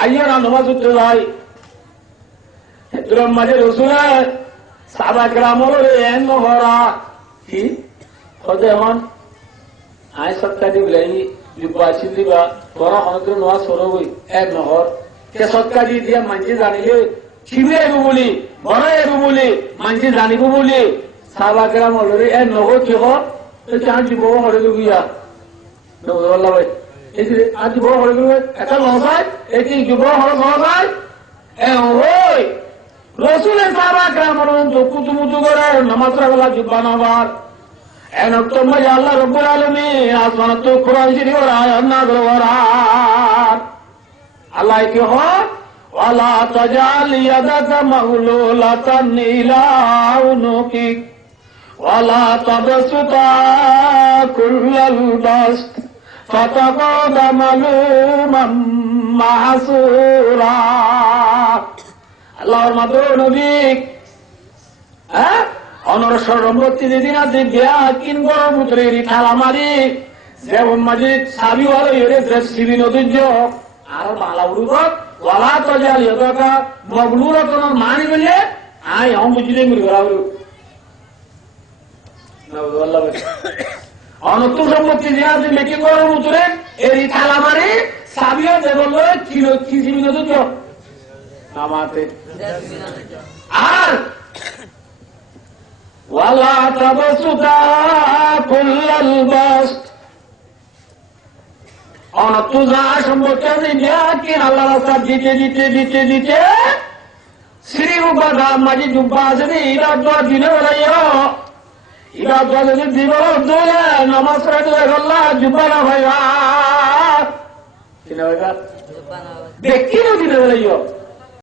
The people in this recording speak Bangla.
আইয়া না নামাজ উঠতে যায় হেতুরাম মাঝে রসুলে সাবা গ্রামর এন নহরা কি হতে এমন আয় সত্তা দিবলাই জুব্বা আসিল দিবা তোরা অনেক নোয়া সরবই এক নহর কে সৎকা দি দিয়া মানছি জানিলে ছিবে এবু বলি বড় এবু বলি মানছি জানিব বলি সাবা গ্রামর এ নহর কি হর চাঁদ দিব হরে গিয়া নবুল্লাহ ভাই এই যে আজ যুব হরে গেল একটা লসায় এটি যুব হর সহসায় ওই রসুলের সাবা গ্রামর কুতুমুতু করে নামাজ রাখলা জুব্বা নামার এনক্তময় আল্লাহ রব্বুল আলামিন আসমানত কুরআন শরীফ ওর আয়াত নাযিল করার আল্লাহ কি হয় ওয়ালা তাজাল ইয়াদাকা মাগলুলাতান ইলা উনুকিক ওয়ালা তাবসুতা কুল্লাল বাসত ফাতাকাদা মালুমান মাহসুরা আল্লাহর মাদর নবী অনরসর রম্বতী যেদিন আছে বিয়া কিন গরম উতরে ঠালা মারি যেমন মাঝে সাবি হলো এরে শিবি নদীর্য আরো বালা উড়ুক ওলা তো যাল ইয়োগা মগলুর তোমার মানি বললে আয় হম বুঝিলে মিল করা হলো অনত্য সম্পত্তি যে আছে মেকি গরম উতরে এরি ঠালা মারি সাবিও যে বললো কিলো কি শিবি নদীর্য নামাতে আর ওয়ালা তাবসুতা কুল্লাল বাসত অনতুজা সম্পর্কে কি আল্লাহ রাস্তা দিতে দিতে দিতে দিতে শ্রী উপাধা মাঝে জুব্বা আছে ইরা দিনে বেলাইও ইরা যদি দিব দোলে নামাজ পড়ে গল্লা জুব্বা না ভাইবা কিনা ভাইবা ব্যক্তি দিনে বেলাইও